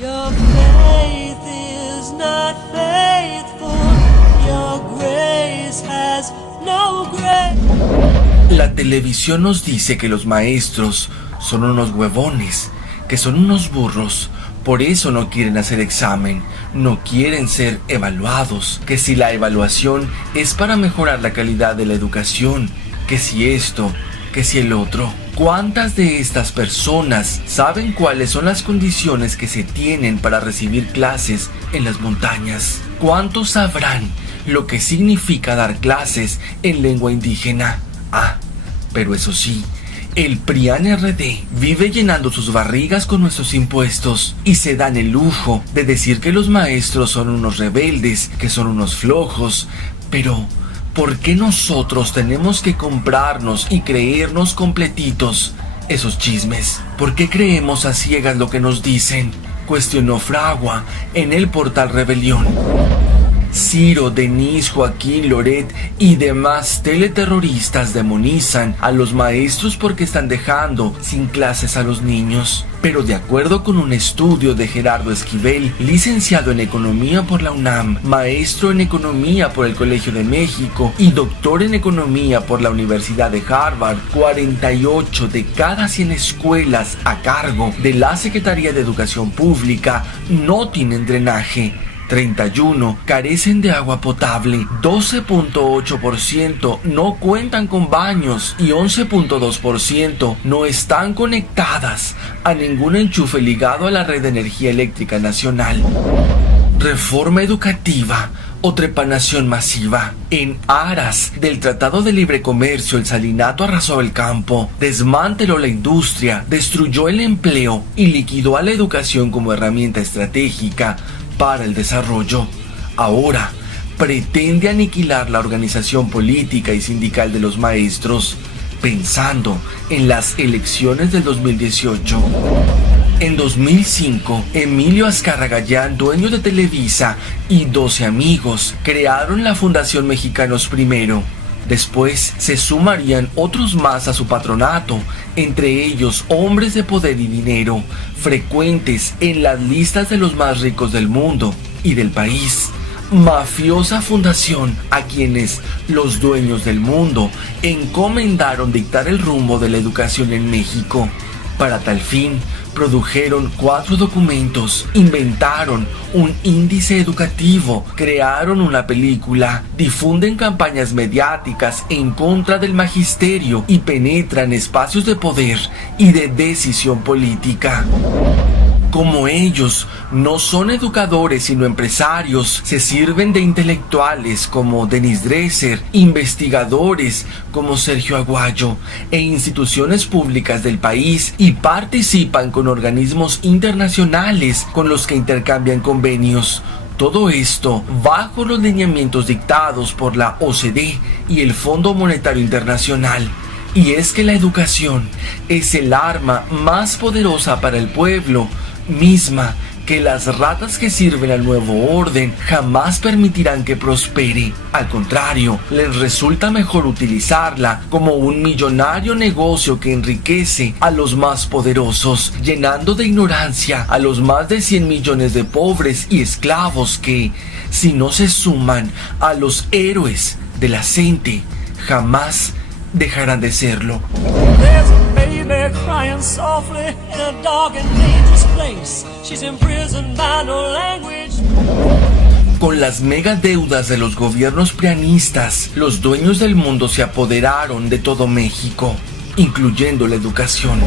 Your faith is not faithful. Your grace has no grace. La televisión nos dice que los maestros son unos huevones, que son unos burros. Por eso no quieren hacer examen, no quieren ser evaluados, que si la evaluación es para mejorar la calidad de la educación, que si esto, que si el otro. ¿Cuántas de estas personas saben cuáles son las condiciones que se tienen para recibir clases en las montañas? ¿Cuántos sabrán lo que significa dar clases en lengua indígena? Pero eso sí, el PRIAN RD vive llenando sus barrigas con nuestros impuestos y se dan el lujo de decir que los maestros son unos rebeldes, que son unos flojos. Pero, ¿por qué nosotros tenemos que comprarnos y creernos completitos esos chismes? ¿Por qué creemos a ciegas lo que nos dicen? Cuestionó Fragua en el portal Rebelión. Ciro, Denise, Joaquín, Loret y demás teleterroristas demonizan a los maestros porque están dejando sin clases a los niños. Pero de acuerdo con un estudio de Gerardo Esquivel, licenciado en Economía por la UNAM, maestro en Economía por el Colegio de México y doctor en Economía por la Universidad de Harvard, 48 de cada 100 escuelas a cargo de la Secretaría de Educación Pública no tienen drenaje. 31 carecen de agua potable, 12.8% no cuentan con baños y 11.2% no están conectadas a ningún enchufe ligado a la red de energía eléctrica nacional. Reforma educativa o trepanación masiva. En aras del Tratado de Libre Comercio, el Salinato arrasó el campo, desmanteló la industria, destruyó el empleo y liquidó a la educación como herramienta estratégica para el desarrollo. Ahora pretende aniquilar la organización política y sindical de los maestros, pensando en las elecciones del 2018. En 2005, Emilio Azcárraga Gallán, dueño de Televisa, y 12 amigos crearon la Fundación Mexicanos Primero. Después se sumarían otros más a su patronato, entre ellos hombres de poder y dinero, frecuentes en las listas de los más ricos del mundo y del país. Mafiosa fundación a quienes los dueños del mundo encomendaron dictar el rumbo de la educación en México. Para tal fin, produjeron 4 documentos, inventaron un índice educativo, crearon una película, difunden campañas mediáticas en contra del magisterio y penetran espacios de poder y de decisión política. Como ellos no son educadores sino empresarios, se sirven de intelectuales como Denis Dresser, investigadores como Sergio Aguayo e instituciones públicas del país y participan con organismos internacionales con los que intercambian convenios. Todo esto bajo los lineamientos dictados por la OCDE y el Fondo Monetario Internacional. Y es que la educación es el arma más poderosa para el pueblo, misma que las ratas que sirven al nuevo orden jamás permitirán que prospere. Al contrario, les resulta mejor utilizarla como un millonario negocio que enriquece a los más poderosos, llenando de ignorancia a los más de 100 millones de pobres y esclavos que, si no se suman a los héroes de la gente, jamás dejarán de serlo. Crying softly in a dark and dangerous place. She's imprisoned by no language. Con las megadeudas de los gobiernos prianistas, los dueños del mundo se apoderaron de todo México, incluyendo la educación.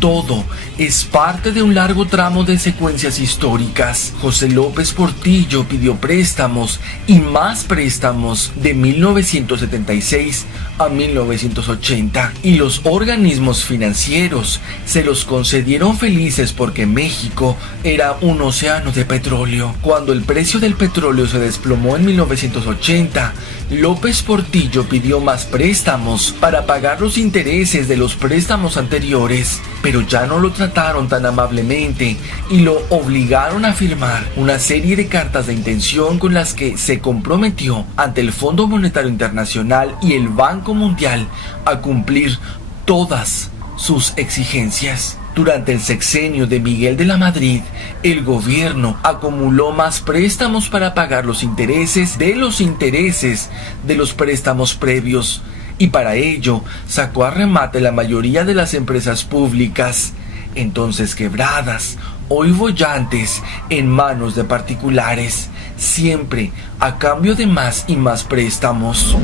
Todo es parte de un largo tramo de secuencias históricas. José López Portillo pidió préstamos y más préstamos de 1976 a 1980 y los organismos financieros se los concedieron felices porque México era un océano de petróleo. Cuando el precio del petróleo se desplomó en 1980, López Portillo pidió más préstamos para pagar los intereses de los préstamos anteriores, pero ya no lo trataron tan amablemente y lo obligaron a firmar una serie de cartas de intención con las que se comprometió ante el Fondo Monetario Internacional y el Banco Mundial a cumplir todas sus exigencias. Durante el sexenio de Miguel de la Madrid, el gobierno acumuló más préstamos para pagar los intereses de los préstamos previos, y para ello sacó a remate la mayoría de las empresas públicas, entonces quebradas, hoy bollantes en manos de particulares, siempre a cambio de más y más préstamos.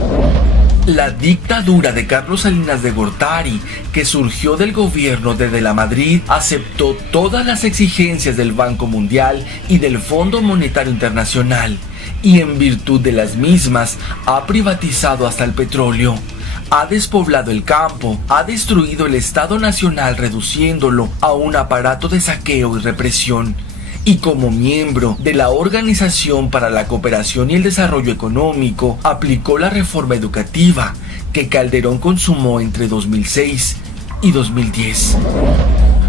La dictadura de Carlos Salinas de Gortari, que surgió del gobierno de la Madrid, aceptó todas las exigencias del Banco Mundial y del Fondo Monetario Internacional, y en virtud de las mismas ha privatizado hasta el petróleo, ha despoblado el campo, ha destruido el Estado Nacional reduciéndolo a un aparato de saqueo y represión. Y como miembro de la Organización para la Cooperación y el Desarrollo Económico, aplicó la reforma educativa que Calderón consumó entre 2006 y 2010.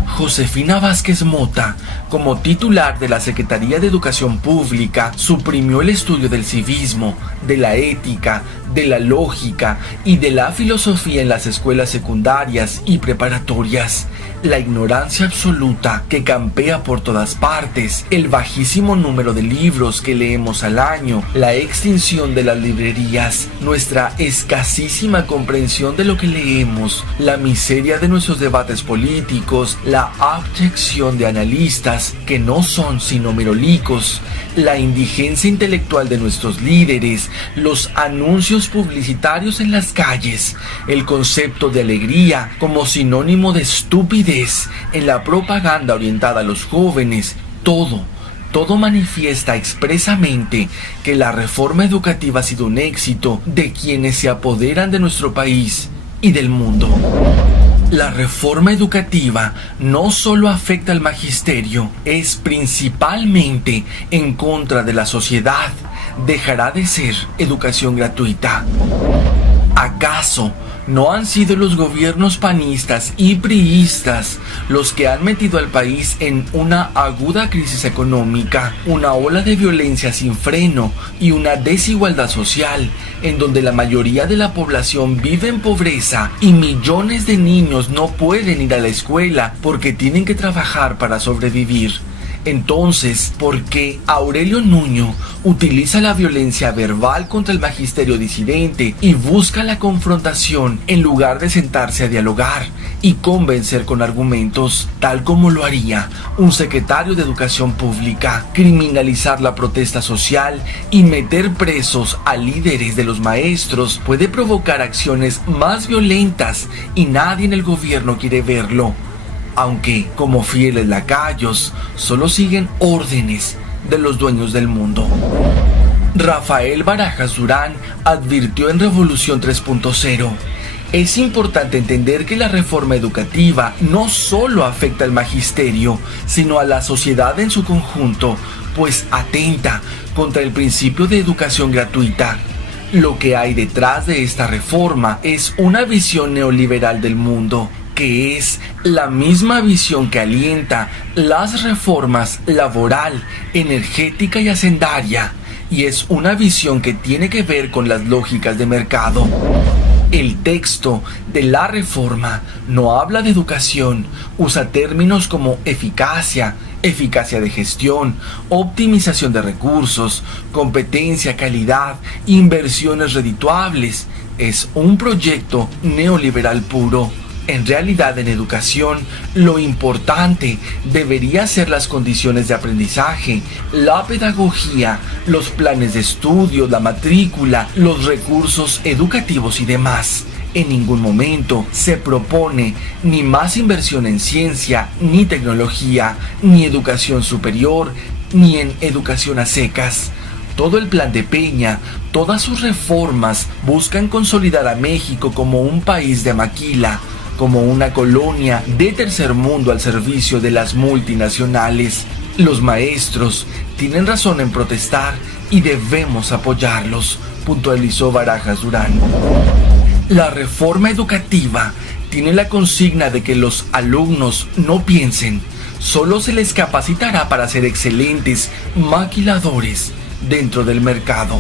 Josefina Vázquez Mota, como titular de la Secretaría de Educación Pública, suprimió el estudio del civismo, de la ética, de la lógica y de la filosofía en las escuelas secundarias y preparatorias. La ignorancia absoluta que campea por todas partes, el bajísimo número de libros que leemos al año, la extinción de las librerías, nuestra escasísima comprensión de lo que leemos, la miseria de nuestros debates políticos, la abyección de analistas que no son sino merolicos, la indigencia intelectual de nuestros líderes, los anuncios publicitarios en las calles, el concepto de alegría como sinónimo de estupidez en la propaganda orientada a los jóvenes, todo manifiesta expresamente que la reforma educativa ha sido un éxito de quienes se apoderan de nuestro país y del mundo. La reforma educativa no solo afecta al magisterio, es principalmente en contra de la sociedad. Dejará de ser educación gratuita. ¿Acaso no han sido los gobiernos panistas y priistas los que han metido al país en una aguda crisis económica, una ola de violencia sin freno y una desigualdad social, en donde la mayoría de la población vive en pobreza y millones de niños no pueden ir a la escuela porque tienen que trabajar para sobrevivir? Entonces, ¿por qué Aurelio Nuño utiliza la violencia verbal contra el magisterio disidente y busca la confrontación en lugar de sentarse a dialogar y convencer con argumentos, tal como lo haría un secretario de Educación Pública? Criminalizar la protesta social y meter presos a líderes de los maestros puede provocar acciones más violentas y nadie en el gobierno quiere verlo, aunque como fieles lacayos solo siguen órdenes de los dueños del mundo. Rafael Barajas Durán advirtió en Revolución 3.0: es importante entender que la reforma educativa no solo afecta al magisterio, sino a la sociedad en su conjunto, pues atenta contra el principio de educación gratuita. Lo que hay detrás de esta reforma es una visión neoliberal del mundo, que es la misma visión que alienta las reformas laboral, energética y hacendaria, y es una visión que tiene que ver con las lógicas de mercado. El texto de la reforma no habla de educación, usa términos como eficacia de gestión, optimización de recursos, competencia, calidad, inversiones redituables. Es un proyecto neoliberal puro. En realidad, en educación, lo importante debería ser las condiciones de aprendizaje, la pedagogía, los planes de estudio, la matrícula, los recursos educativos y demás. En ningún momento se propone ni más inversión en ciencia, ni tecnología, ni educación superior, ni en educación a secas. Todo el plan de Peña, todas sus reformas buscan consolidar a México como un país de maquila, como una colonia de tercer mundo al servicio de las multinacionales. Los maestros tienen razón en protestar y debemos apoyarlos, puntualizó Barajas Durán. La reforma educativa tiene la consigna de que los alumnos no piensen, solo se les capacitará para ser excelentes maquiladores dentro del mercado.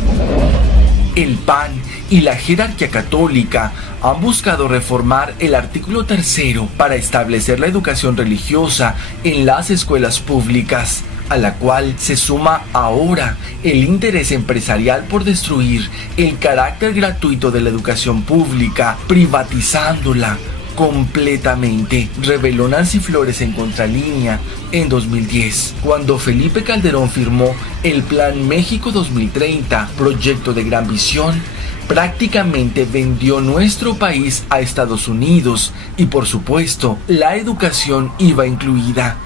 El PAN y la jerarquía católica han buscado reformar el artículo 3 para establecer la educación religiosa en las escuelas públicas, a la cual se suma ahora el interés empresarial por destruir el carácter gratuito de la educación pública, privatizándola completamente, reveló Nancy Flores en Contralínea en 2010, cuando Felipe Calderón firmó el Plan México 2030, proyecto de gran visión. Prácticamente vendió nuestro país a Estados Unidos y, por supuesto, la educación iba incluida.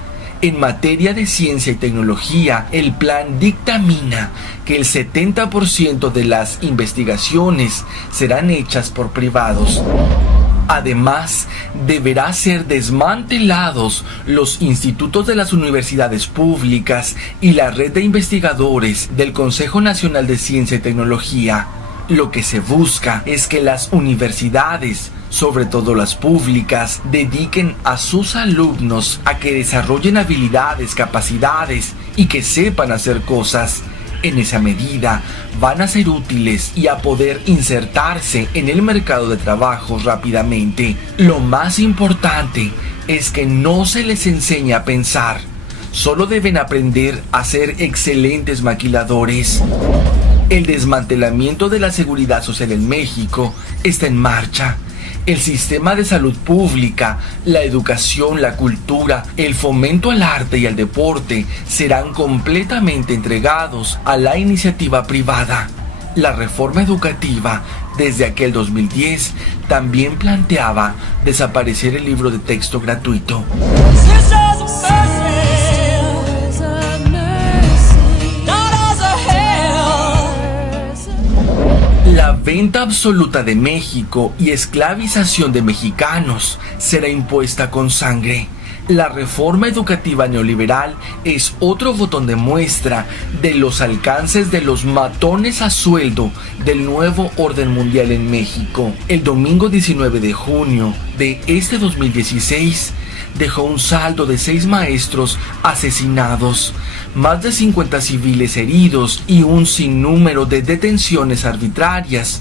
En materia de ciencia y tecnología, el plan dictamina que el 70% de las investigaciones serán hechas por privados. Además, deberá ser desmantelados los institutos de las universidades públicas y la red de investigadores del Consejo Nacional de Ciencia y Tecnología. Lo que se busca es que las universidades, sobre todo las públicas, dediquen a sus alumnos a que desarrollen habilidades, capacidades y que sepan hacer cosas. En esa medida van a ser útiles y a poder insertarse en el mercado de trabajo rápidamente. Lo más importante es que no se les enseña a pensar, solo deben aprender a ser excelentes maquiladores. El desmantelamiento de la seguridad social en México está en marcha. El sistema de salud pública, la educación, la cultura, el fomento al arte y al deporte serán completamente entregados a la iniciativa privada. La reforma educativa, desde aquel 2010, también planteaba desaparecer el libro de texto gratuito. La venta absoluta de México y esclavización de mexicanos será impuesta con sangre. La reforma educativa neoliberal es otro botón de muestra de los alcances de los matones a sueldo del nuevo orden mundial en México. El domingo 19 de junio de este 2016 dejó un saldo de 6 maestros asesinados, más de 50 civiles heridos y un sinnúmero de detenciones arbitrarias.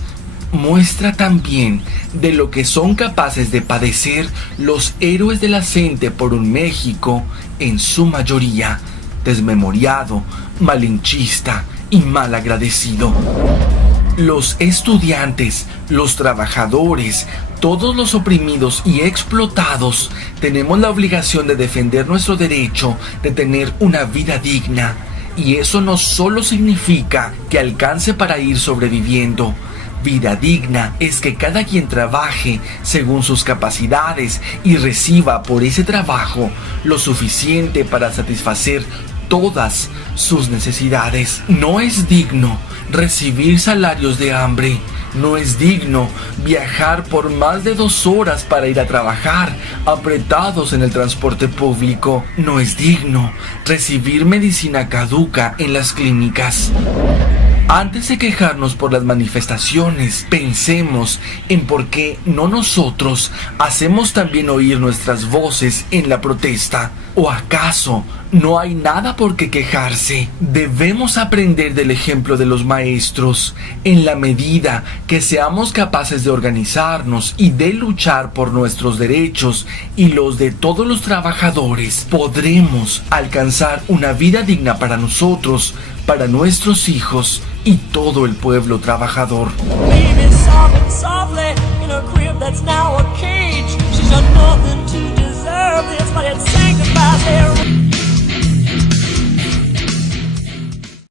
Muestra también de lo que son capaces de padecer los héroes de la CENTE por un México, en su mayoría, desmemoriado, malinchista y mal agradecido. Los estudiantes, los trabajadores, todos los oprimidos y explotados, tenemos la obligación de defender nuestro derecho de tener una vida digna. Y eso no solo significa que alcance para ir sobreviviendo. Vida digna es que cada quien trabaje según sus capacidades y reciba por ese trabajo lo suficiente para satisfacer todas sus necesidades. No es digno recibir salarios de hambre. No es digno viajar por más de 2 horas para ir a trabajar, apretados en el transporte público. No es digno recibir medicina caduca en las clínicas. Antes de quejarnos por las manifestaciones, pensemos en por qué no nosotros hacemos también oír nuestras voces en la protesta. ¿O acaso no hay nada por qué quejarse? Debemos aprender del ejemplo de los maestros. En la medida que seamos capaces de organizarnos y de luchar por nuestros derechos y los de todos los trabajadores, podremos alcanzar una vida digna para nosotros, para nuestros hijos y todo el pueblo trabajador. Baby, softly, softly, in a crib that's now a king.